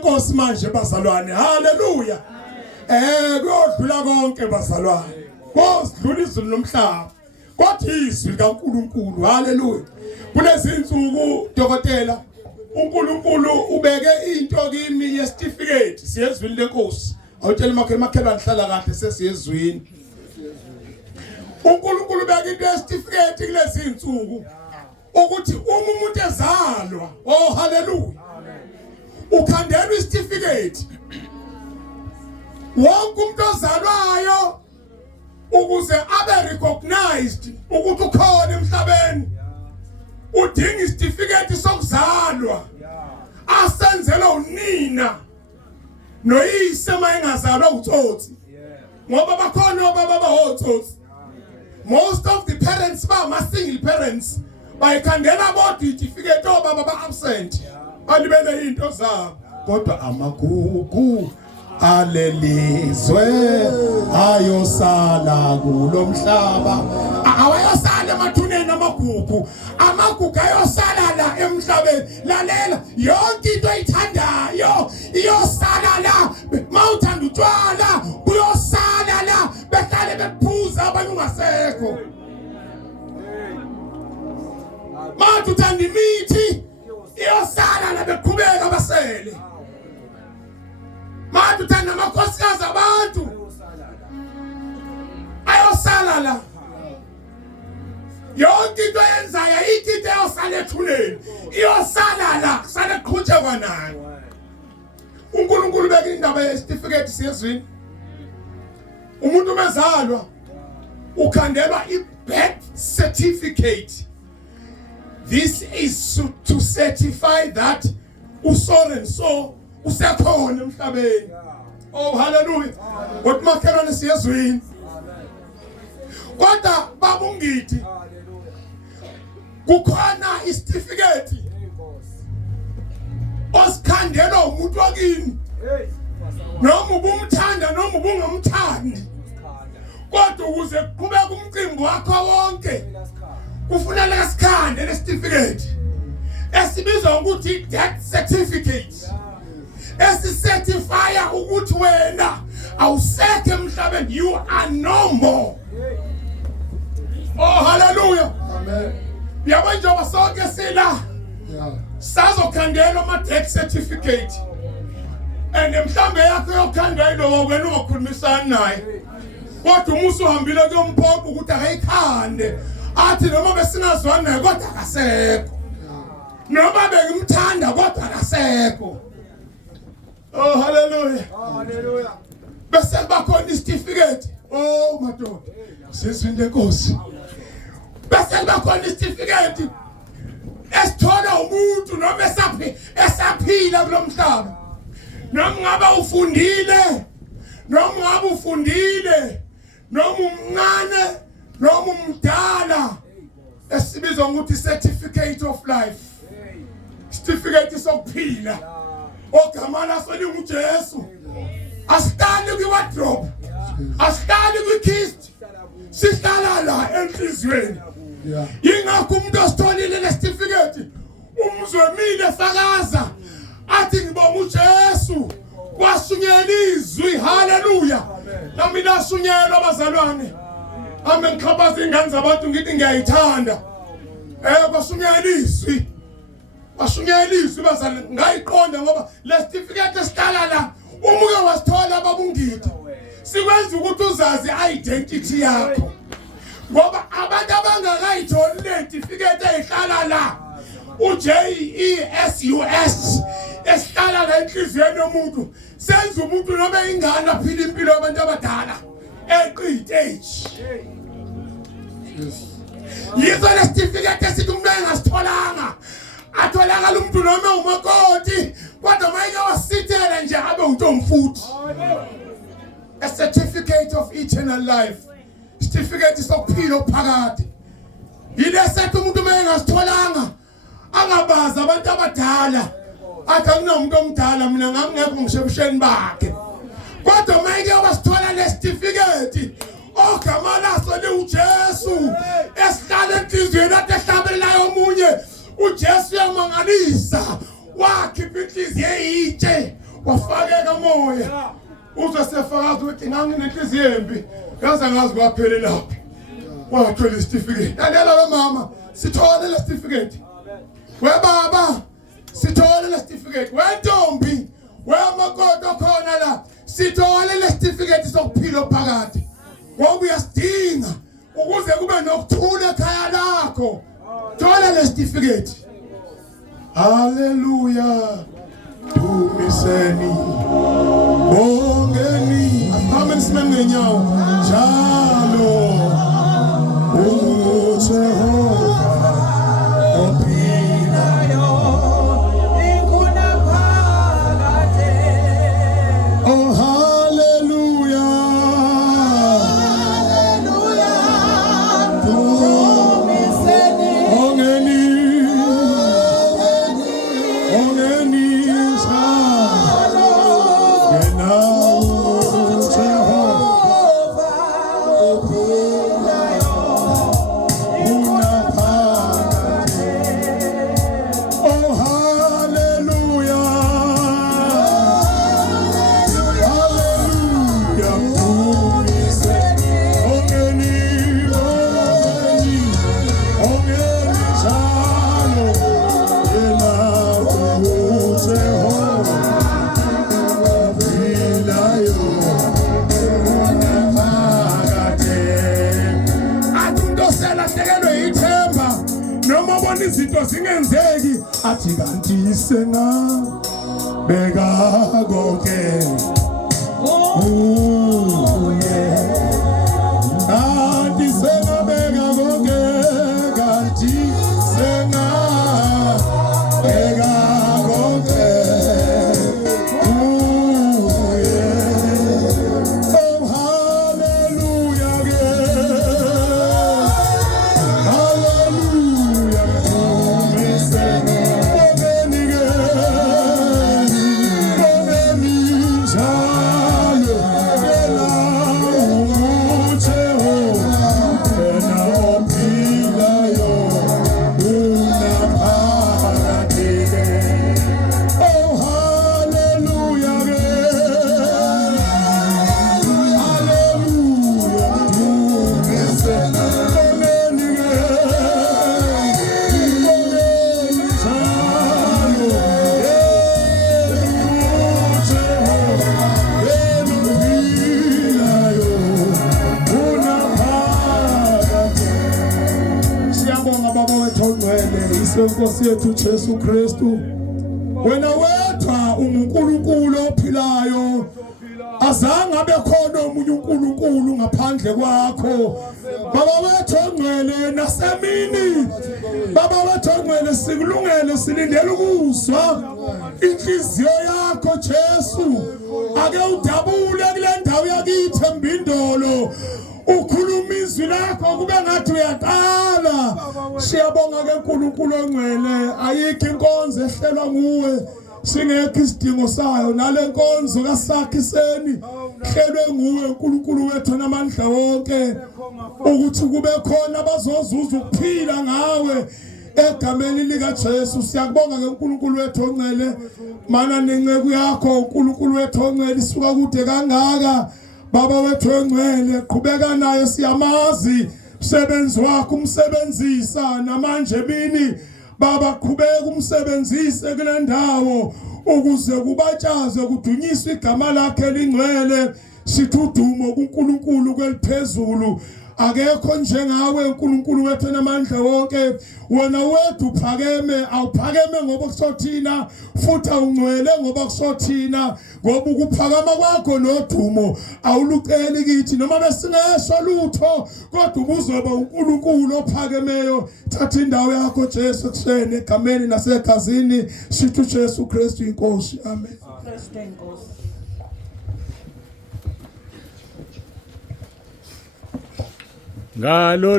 lenkosi manje bazalwane. Haleluya. Kuyodlula konke bazalwane. Kosidlula izulu nomhlaba. Kodwa izwi likaNkulunkulu. Haleluya. Kulezi insuku dokotela uNkulunkulu ubeke into kimi yesitifiketi siyezwini lenkosi. Awutshela makhelwane hlala kahle sesiyezwini. uNkulunkulu ubeke into yesitifiketi kulezi insuku ukuthi umuntu ezalwa. Oh haleluya. Ukhandelwa isitifiketi. Wonke umuntu ozalwayo ukuze abe recognized ukuthi ukhona emhlabeni udinga isitifiketi sokuzalwa asenzela unina noyise mayengazalwa utsotsi ngoba bakhona obaba abahotsotsi. Most of the parents ba single parents bayikhandela bodwa isitifiketi obaba ba absent balibele into zabo kodwa amagugu alelizwe ayosala kulomhlaba awayosala emathuneni amagugu ayosala la emhlabeni. Lalela yonke into oyithandayo iyosala la. Mawuthanda utshwala kuyosala la behlale bephuza abanye ungasekho. Mawuthi uthanda imithi iyosala la beqhubeka abasele. Manje uthanda amakhosikazi abantu ayosala la. Yonke into yenzayo ayikho into eyosala ethuneni iyosala la kusale qhutshekwa nayo. uNkulunkulu beka indaba yesitifiketi siyezwini. Umuntu umezalwa ukhandelwa i-birth certificate. This is to certify that so and so usekhona emhlabeni. Oh haleluya. Kodwa makhelwane siyezwini. Kodwa babungithi kukhona isitifiketi osikhandelwa umuntu wakini. Noma ubumthanda noma ubungamthandi. Kodwa ukuze kuqhubeka umcimbi wakho wonke kufuneka lesikhande lesitifiketi esibizwa ukuthi death certificate. Esi-certifya ukuthi wena awusekho emhlabeni. You are no more. Oh hallelujah. Amen. Yabo njengoba sonke sila sazokhandelwa ama-death certificate and mhlambe yakho yokhandwa yilo wena ungakhulumisani naye kodwa umusu uhambile kuyomphoqa ukuthi akayikhande athi noma besingazwani naye kodwa akasekho noma bengimthanda kodwa akasekho. Oh hallelujah. Hallelujah. Bese bakhona isitifiketi. Oh madoda sesizwini lenkosi. Bese bakhona isitifiketi esithola umuntu noma esaphila kulomhlaba. Noma ngabe ufundile noma ngabe ufundile noma umncane noma umdala esibizwa ukuthi certificate of life. Certificate sokuphila. Ogama laso linguJesu. Asihlali kwiwardrobe. Asihlali kwikist. Sihlala la enhlizweni. Yingakho umuntu ositholile lesitifiketi umzwemile fakaza athi ngibonga uJesu kwashunyela izwi. Haleluya. Nami lashunyelwa abazalwane. Ame ngikhabaza ingane zabantu ngithi ngiyayithanda. Kwashunyela izwi. Washunyela izwi bazalwane ngayiqonda ngoba lesitifiketi esihlala la umuke wasithola ababungithi. Sikwenza ukuthi uzazi identity yakho. Ngoba abantu abangakayitholi lesitifiketi ezihlala la uJesus esihlala la enhlizweni yomuntu senza umuntu noma ingane aphila impilo yabantu abadala eqithe age. Yizo lesitifiketi esithi umuntu engasitholanga atholakala umuntu noma umakoti kodwa mayike wasithela nje abe untomfuthi. A certificate of eternal life. Certificate sokuphila ophakade. Yilesethi umuntu engasitholanga angabaza abantu abadala athi akunomuntu omdala mina ngangekho ngishebusheni bakhe. Kodwa mayike wasithola lesitifiketi ogama laso liuJesu esihlala enhlizweni athi ehlabelayo omunye uJesu yamangalisa wakhipha inhliziyo eyitshe wafakeka moya uzwe sefakazi ukuthi nganginenhliziyo embi yaza ngazi kwaphela lapha wathola isitifiketi. Lalela mama, sithole le certificate. Webaba, sithole le certificate. Wentombi, wemakodo khona la, sithole le certificate sokuphila phakathi. Ngoba uyasidinga ukuze kube nokuthula ekhaya lakho. Thola le certificate. Hallelujah. Dumiseni. Bongeni. Asiphame simeme ngenyawo. Njalo. Izinto zingenzeki athi kanti sena beka konke kanti sena beka konke kanti sena beka konke Nkosi yethu Jesu Kristu, wena wedwa uNkulunkulu ophilayo, azange abe khona omunye uNkulunkulu ngaphandle kwakho. Baba wethu ongcwele, nasemini Baba wethu ongcwele sikulungele silindele ukuzwa inhliziyo yakho Jesu. Ake udabule kule ndawo yakithi eMbindolo, ukhuluma izwi lakho kube ngathi uyaqala. Siyabonga ke uNkulunkulu ongcwele, ayikho inkonzo ehlelwa nguwe singekho isidingo sayo. Nale nkonzo kaSakhiseni hlelwe nguwe uNkulunkulu wethu namandla wonke, ukuthi kube khona abazozuza ukuphila ngawe egameni lika Jesu. Siyakubonga ke uNkulunkulu wethu ongcwele, mana nenceku yakho uNkulunkulu wethu ongcwele isuka kude kangaka. Baba wethu ongcwele, qhubeka naye, siyamazi umsebenzi wakho, umsebenzisa namanje mini Baba, qhubeka umsebenzise kule ndawo ukuze kubatshaze kudunyiswe igama lakhe elingcwele. Sithi udumo kuNkulunkulu kweliphezulu. Akekho njengawe uNkulunkulu wethu namandla wonke. Wena wethu uphakeme, awuphakeme ngoba kusothina, futhi ungcwele ngoba kusothina. Ngoba ukuphakama kwakho nodumo awuluceli kithi noma besingesho lutho, kodwa ubuzoba uNkulunkulu ophakemeyo. Thatha indawo yakho Jesu kusene egameni nasegazini. Sithi uJesu Kristu inkosi. Amen. Kristu inkosi. Ngalo